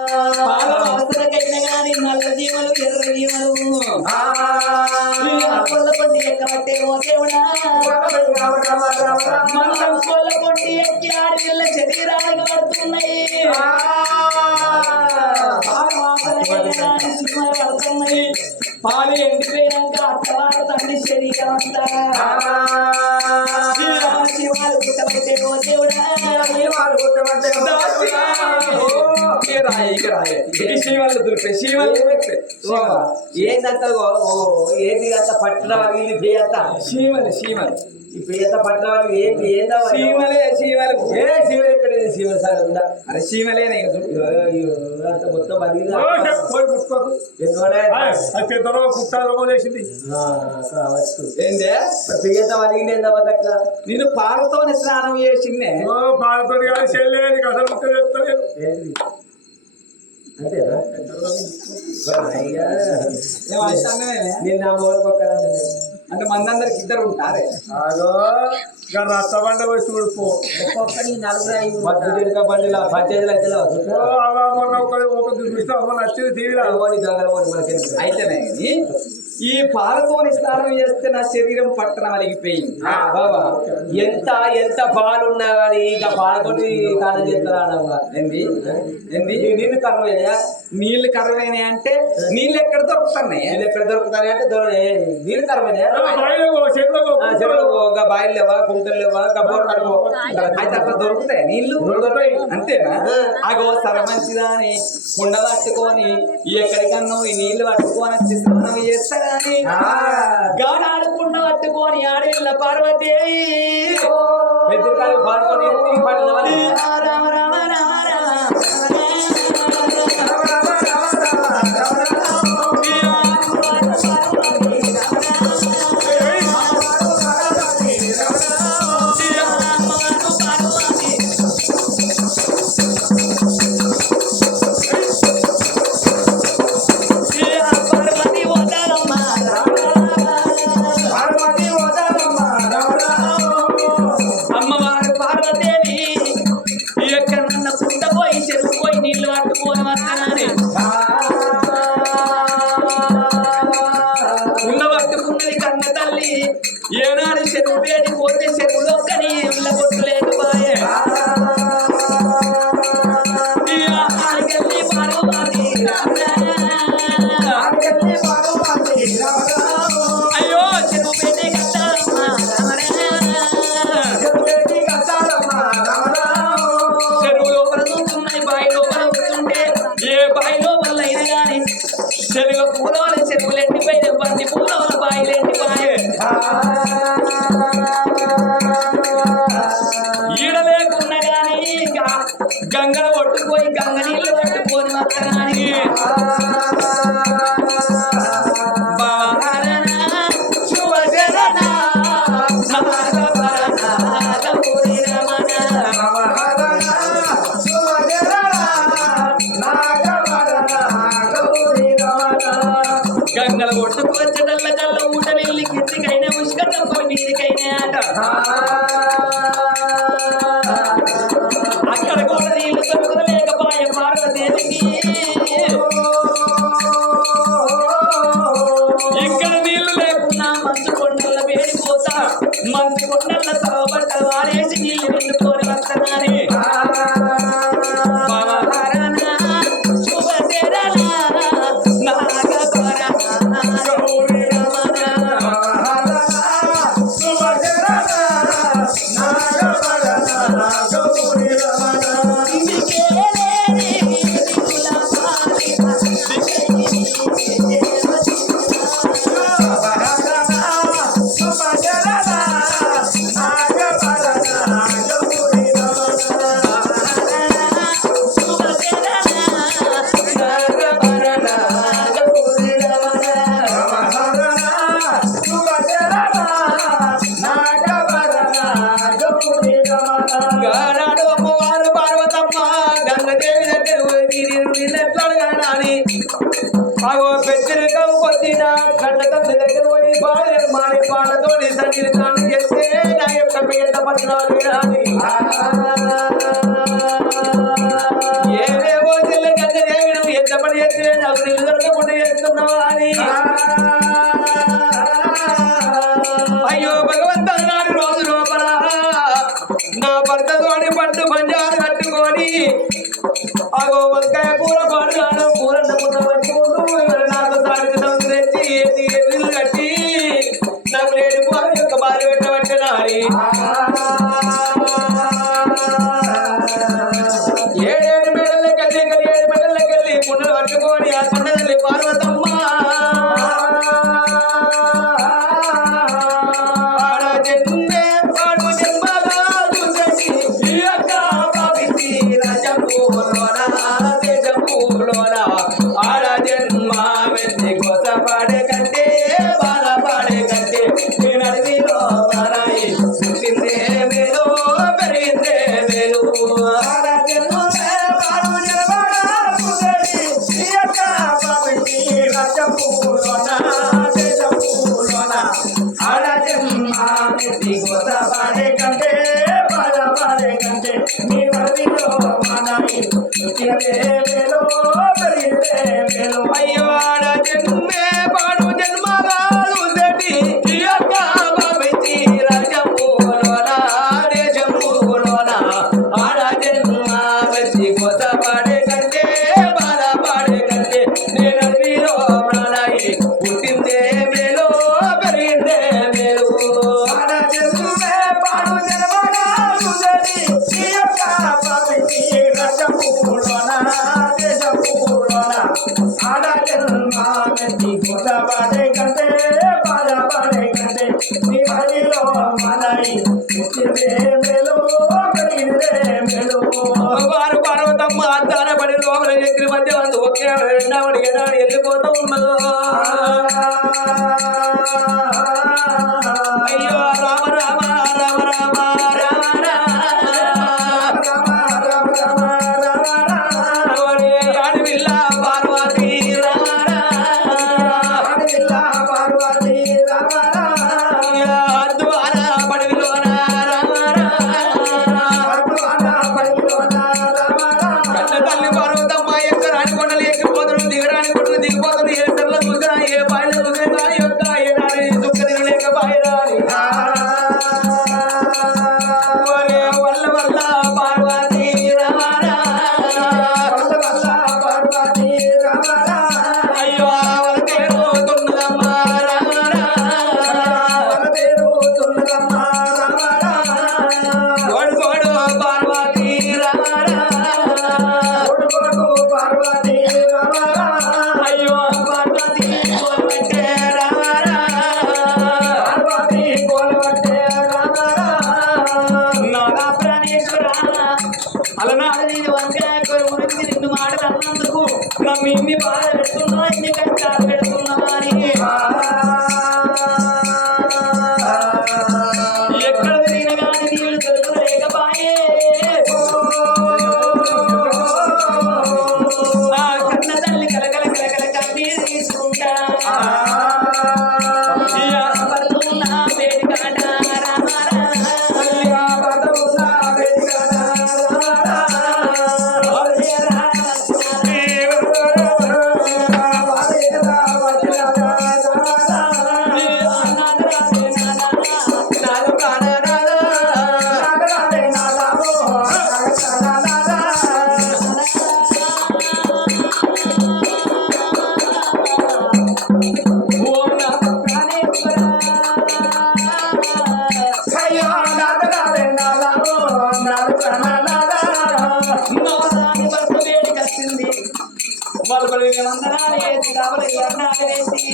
పాల అవసరకైనా గాని నల్ల జీవలు ఎర్ర జీవలు. కొల్ల పొంటి ఎక్కబట్టే ఓ దేవుడా మనం కొల్ల పొంటి ఎక్కి ఆడపిల్ల శరీరాలకు పడుతున్నాయి. పడుతున్నాయి. పాలు ఎండిపోయినాక అత్తవారు తండ్రి శరీరం అంతా. శివాలు ఏందంత ఓ ఏంటి అంత పట్టిన వీళ్ళు పేయంత చీమలు చీమలు ఈ పేయంత పట్టిన వాళ్ళు ఏంటి ఏందా చీమలే చీమలు ఏ శివ ఎక్కడ శివ సార్ ఉందా అరే అంత మొత్తం కావచ్చు. ఏందే? బతికింది ఏందా బతక్క నేను పాలతోనే స్నానం చేసిందే. ఓ బాధపడి కానీ చెల్లేని అసలు చెప్తలేదు. అంటే మందందరికి ఇద్దరు ఉంటారే. రచ్చబండ పోయి చూడుకో ఒక్కొక్కడి నలుగురు తిరగ బండిలా పంచాయతీలు అయితే ఒక చూస్తే అమ్మ నచ్చింది టీవీలో. మనకి అయితేనే. ఈ పాలతోని స్నానం చేస్తే నా శరీరం పట్టణ అలిగిపోయింది. బాబా ఎంత ఎంత పాలున్నా కానీ ఇంకా పాలతోటి కాలం చేస్తారా ఏంది? ఏంది? నీళ్ళు కర్మయ్యా నీళ్ళు కరవైనాయి అంటే నీళ్ళు ఎక్కడ దొరుకుతున్నాయి? నీళ్ళు ఎక్కడ దొరుకుతాయి అంటే నీళ్ళు ఒక బాయిలు లేవా? కుంటలు లేవా? కబోర్ కడుకో అయితే అట్లా దొరుకుతాయి. నీళ్ళు? దొరుకుతాయి. అంతేనా? అగో సర మంచిదాని. కుండ పట్టుకొని ఎక్కడికన్నా ఈ నీళ్ళు పట్టుకొని వచ్చి స్నానం చేస్తా గాని గానాడు కుండ పట్టుకొని ఆడవిల్ల పార్వతీదేవి పెద్దకాలు పాడుకొని గంగ పట్టుకొని గంగ నీళ్ళు పట్టుకొని వస్తానని గంగల కొట్టుకొచ్చటల్ల కల్ల ఊట వెళ్ళి కిందికైనా ఉష్క తప్ప మీదికైనా ఆట అగో పెంచిన గౌ పొద్దిన తల్లి దగ్గర పోయి పాడే మానే పాటతో సంగీత దానం చేస్తే నా యొక్క పేద పట్టణాలు వినాలి. ఏవేవో తెల్ల గంగదేవిడు ఎంత పని చేస్తే నాకు నిలు దొరకకుండా చేస్తున్నావా అని. అయ్యో భగవంత నాడు రోజు లోపల నా భర్తతోని పట్టు పంజాలు కట్టుకొని అగో వంకాయ కూర పాడు para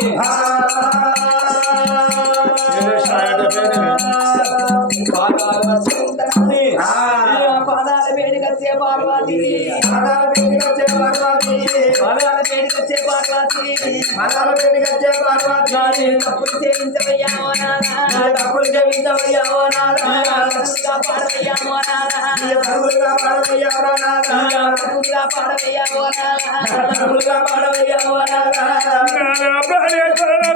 Ah. మనవరుడిని గచ్చే పార్వతి తప్పులు చేయించవయ్యామో నారా తప్పులు చేయించవయ్యామో నారా పాడవయ్యామో నారా తప్పులుగా పాడవయ్యామో నారా తప్పులుగా పాడవయ్యామో నారా తప్పులుగా పాడవయ్యామో నారా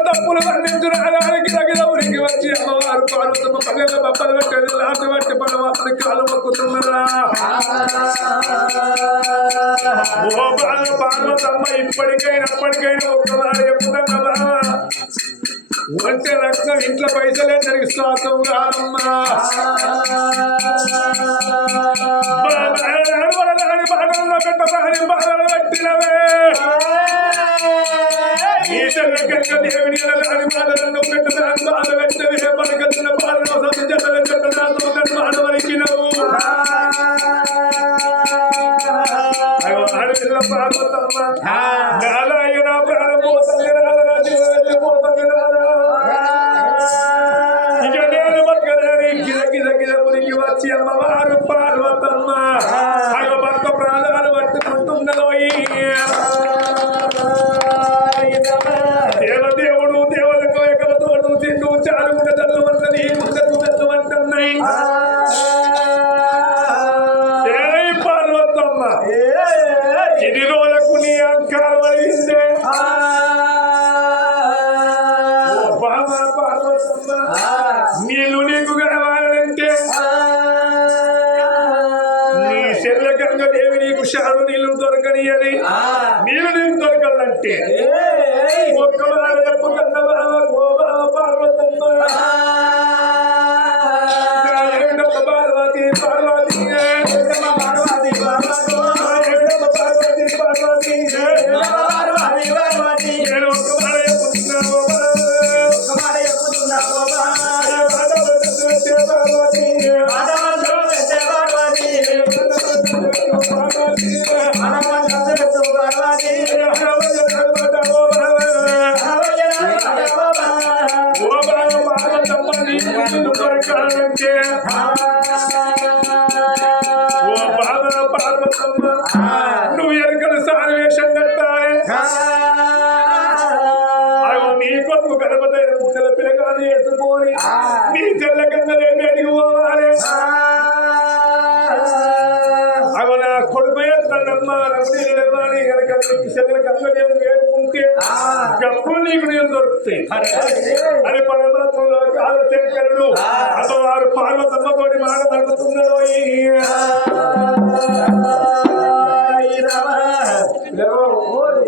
తప్పులు పండించురాడానికి తగిన ఉనికి వచ్చి అమ్మవారు పాడుతున్న పల్లెల బప్పలు పెట్టేది లాంటి వంటి పడవాసని కాలు మొక్కుతున్నారా పార్వతమ్మ ఇప్పటికైనా అప్పటికైనా ఒక్కసారి చెప్తున్నా బావా వంటే రక్తం ఇంట్లో పైసలే జరిగి శ్వాసం కాదమ్మా బాధల్లో పెట్టబాని బాధలు పెట్టినవే దేవుని బాధలను పెట్టడానికి బాధ పెట్టవే పలకత్తున్న బాధను పట్టుకుంటున్నదో దేవదేవుడు దేవులకు ఎగరతోడు తిండు చాలు గదలు వంటని ముందకు వెళ్ళు వంటున్నాయి పార్వతమ్మ ఇది రోజులకు నీ అహంకారం అయిందే నీళ్ళు నీకు గడవాలంటే నీళ్ళు నీకు దొరకాలంటే నీకు చెల్లెల గంగదేవి వేడుకుంటే గప్పుడు నీకు నేను దొరుకుతాయి? అని పరమాత్మలో కాలశంకరుడు అమ్మవారు పార్వతమ్మతోటి మాట్లాడుతున్నాడు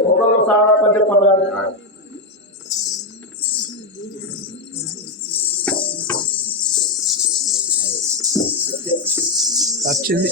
ఒకళ్ళు సారా పద్య పదాలు వచ్చింది.